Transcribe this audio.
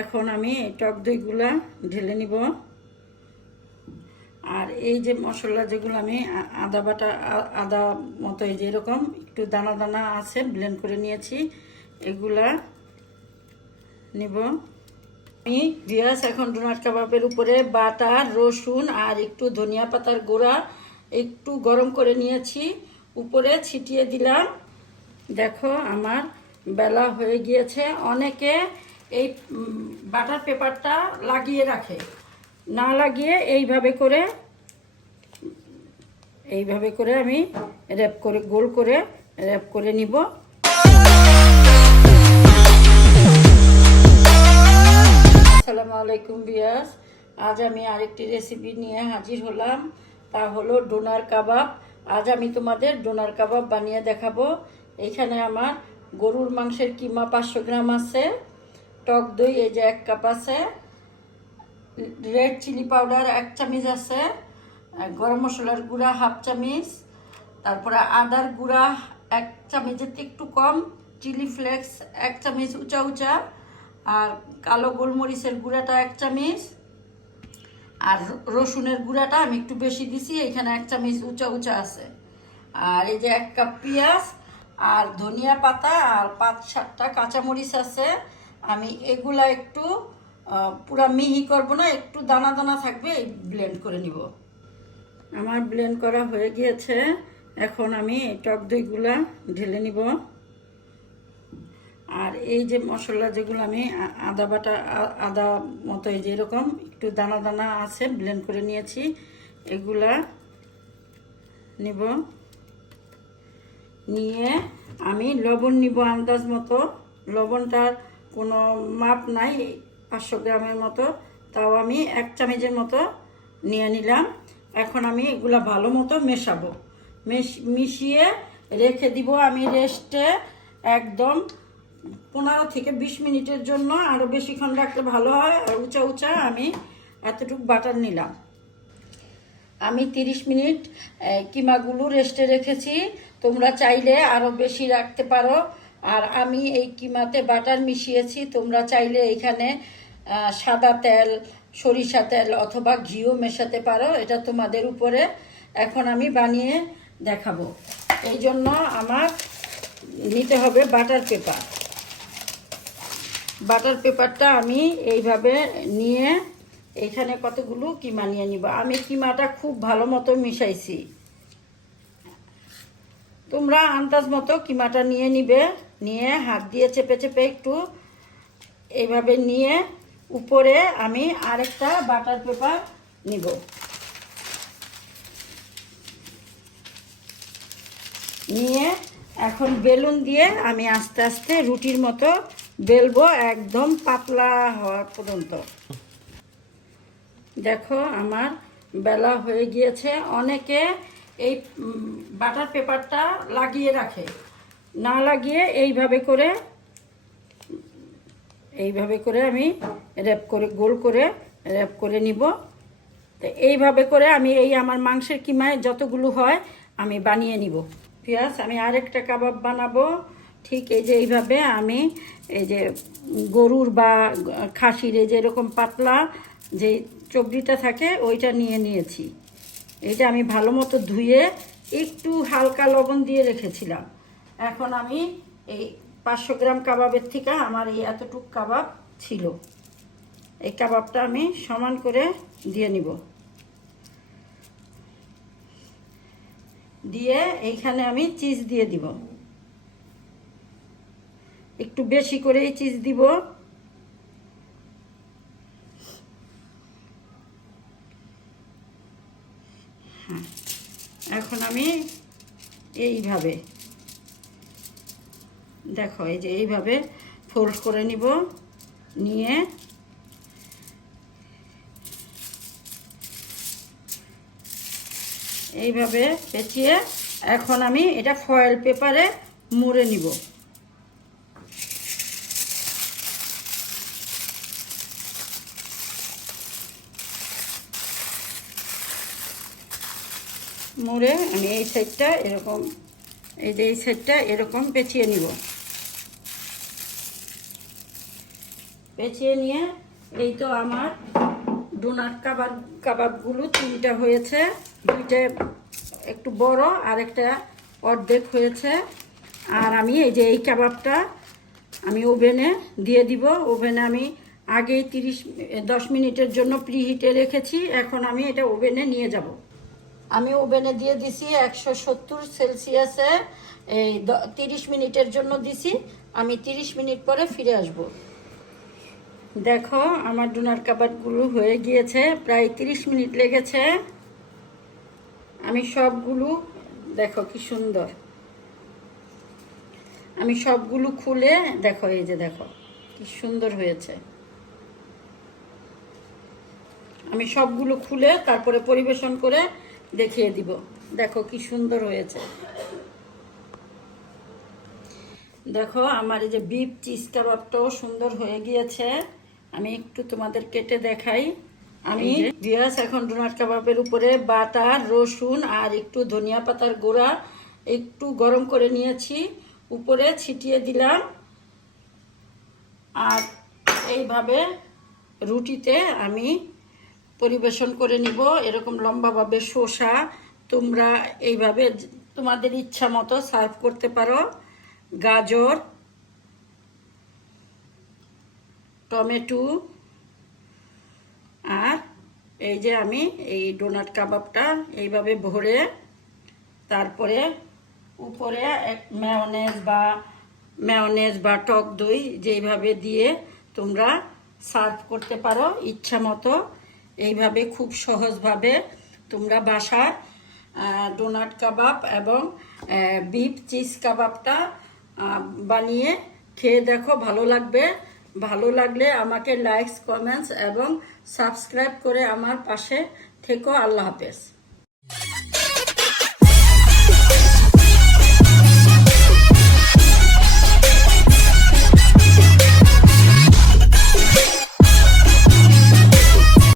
এখন আমি এই টক দইগুলা ঢেলে নিব। আর এই যে মশলা যেগুলো আমি আদা বাটা আদা মতো এই যে এরকম একটু দানা দানা আছে ব্লেন্ড করে নিয়েছি, এগুলা নিব আমি। পেঁয়াজ এখন ডোনাট কাবাবের উপরে বাটা রসুন আর একটু ধনিয়া পাতার গুঁড়া একটু গরম করে নিয়েছি, উপরে ছিটিয়ে দিলাম। দেখো আমার বেলা হয়ে গিয়েছে। অনেকে এই বাটার পেপারটা লাগিয়ে রাখে, না লাগিয়ে এইভাবে করে আমি র্যাপ করে গোল করে র্যাপ করে নিব। আসসালামু আলাইকুম ভিউয়ার্স, আজ আমি আরেকটি রেসিপি নিয়ে হাজির হলাম, তা হলো ডোনার কাবাব। আজ আমি তোমাদের ডোনার কাবাব বানিয়ে দেখাবো। এখানে আমার গরুর মাংসের কিমা 500 গ্রাম আছে, টক দই এই যে 1 কাপ আছে, রেড চিলি পাউডার 1 চামচ আছে, গরম মশলার গুঁড়া 1/2 চামচ, তারপরে আদার গুঁড়া 1 চামচের একটু কম, চিলি ফ্লেক্স 1 চামচ উঁচা উঁচা, আর কালো গোলমরিচের গুঁড়াটা 1 চামচ, আর রসুনের গুঁড়াটা আমি একটু বেশি দিছি, এখানে 1 চামচ উঁচা উঁচা আছে। আর এই যে 1 কাপ পেঁয়াজ আর ধনিয়া পাতা আর 5-7টা কাঁচামরিচ আছে। আমি এগুলা একটু পুরা মিহি করব না, একটু দানা দানা থাকবে, ব্লেন্ড করে নিব। আমার ব্লেন্ড করা হয়ে গিয়েছে। এখন আমি টক দইগুলা ঢেলে নিব। আর এই যে মশলা যেগুলো আমি আদা বাটা আদা মতো এই যে এরকম একটু দানা দানা আছে ব্লেন্ড করে নিয়েছি, এগুলা নিব। নিয়ে আমি লবণ নিব আন্দাজ মতো। লবণটার কোনো মাপ নাই, 500 গ্রামের মতো, তাও আমি 1 চামচের মতো নিয়ে নিলাম। এখন আমি এগুলা ভালো মতো মেশাবো, মিশিয়ে রেখে দিব আমি রেস্টে একদম 15 থেকে 20 মিনিটের জন্য। আরও বেশিক্ষণ রাখলে ভালো হয়। আর উঁচা উঁচা আমি এতটুকু বাটার নিলাম। আমি 30 মিনিট কিমাগুলো রেস্টে রেখেছি, তোমরা চাইলে আরও বেশি রাখতে পারো। আর আমি এই কিমাতে বাটার মিশিয়েছি, তোমরা চাইলে এখানে সাদা তেল, সরিষা তেল অথবা ঘিও মেশাতে পারো, এটা তোমাদের উপরে। এখন আমি বানিয়ে দেখাবো, এই জন্য আমার নিতে হবে বাটার পেপার। বাটার পেপারটা আমি এইভাবে নিয়ে এইখানে কতগুলো কিমা নিয়ে নিব। আমি কিমাটা খুব ভালো মতো মিশাইছি, তোমরা আন্দাজ মতো কিমাটা নিয়ে নিবে। নিয়ে হাত দিয়ে চেপে চেপে একটু এইভাবে নিয়ে উপরে আমি আরেকটা বাটার পেপার নিব। নিয়ে এখন বেলুন দিয়ে আমি আস্তে আস্তে রুটির মতো বেলবো, একদম পাতলা হওয়ার পর্যন্ত। দেখো আমার বেলা হয়ে গিয়েছে। অনেকে এই বাটার পেপারটা লাগিয়ে রাখে, না লাগিয়ে এইভাবে করে আমি র্যাপ করে গোল করে র্যাপ করে নিব। তো এইভাবে করে আমি এই আমার মাংসের কিমায় যতগুলো হয় আমি বানিয়ে নিব। পেঁয়াজ আমি আরেকটা কাবাব বানাবো, ঠিক এই যে এইভাবে আমি এই যে গরুর বা খাসির এই যে এরকম পাতলা যে চবড়িটা থাকে ওইটা নিয়ে নিয়েছি। এইটা আমি ভালো মতো ধুয়ে একটু হালকা লবণ দিয়ে রেখেছিলাম। এখন আমি এই 500 গ্রাম কাবাবের থেকে আমার এই এতটুক কাবাব ছিল, এই কাবাবটা আমি সমান করে দিয়ে নিব। দিয়ে এইখানে আমি চিজ দিয়ে দিব, একটু বেশি করেই চিজ দিব। হ্যাঁ, এখন আমি এইভাবে দেখো এই যে এইভাবে ফোল্ড করে নিব। নিয়ে এইভাবে পেঁচিয়ে এখন আমি এটা ফয়েল পেপারে মুড়ে নিব। মুড়ে আমি এই সাইডটা এরকম, এই যে এই সাইডটা এরকম পেঁচিয়ে নিব। পেঁচিয়ে নিয়ে এই তো আমার ডোনার কাবাবগুলো 3টা হয়েছে, 2টা একটু বড় আর একটা অর্ধেক হয়েছে। আর আমি এই যে এই কাবাবটা আমি ওভেনে দিয়ে দিব। ওভেনে আমি আগেই 10 মিনিটের জন্য প্রিহিটে রেখেছি। এখন আমি এটা ওভেনে নিয়ে যাব। আমি ওভেনে দিয়ে দিছি 170 সেলসিয়াসে, এই 30 মিনিটের জন্য দিছি। আমি 30 মিনিট পরে ফিরে আসব। দেখো আমার ডোনার কাবাবগুলো হয়ে গিয়েছে, প্রায় 30 মিনিট লেগেছে। আমি সবগুলো দেখো কি সুন্দর, আমি সবগুলো খুলে দেখো, এই যে দেখো কি সুন্দর হয়েছে। আমি সবগুলো খুলে তারপরে পরিবেশন করে দেখিয়ে দিব। দেখো কি সুন্দর হয়েছে। দেখো আমার এই যে বিফ চিজ কাবাবটাও সুন্দর হয়ে গিয়েছে। আমি একটু তোমাদের কেটে দেখাই। আমি ভিউয়ার্স এখন ডোনার কাবাবের উপরে বাটার, রসুন আর একটু ধনিয়া পাতার গুঁড়া একটু গরম করে নিয়েছি, উপরে ছিটিয়ে দিলাম। আর এইভাবে রুটিতে আমি পরিবেশন করে নিব। এরকম লম্বাভাবে শসা তোমরা এইভাবে তোমাদের ইচ্ছা মতো সার্ভ করতে পারো। গাজর, টমেটো, আর এই যে আমি এই ডোনাট কাবাবটা এইভাবে ভরে তারপরে উপরে মেয়োনেজ বা টক দই যেইভাবে দিয়ে তোমরা সার্ভ করতে পারো ইচ্ছা মতো। এইভাবে খুব সহজভাবে তোমরা বাসায় ডোনাট কাবাব এবং বিফ চিজ কাবাবটা বানিয়ে খেয়ে দেখো, ভালো লাগবে। ভালো লাগলে আমাকে লাইকস, কমেন্টস এবং সাবস্ক্রাইব করে আমার পাশে থেকো। আল্লাহ হাফেজ।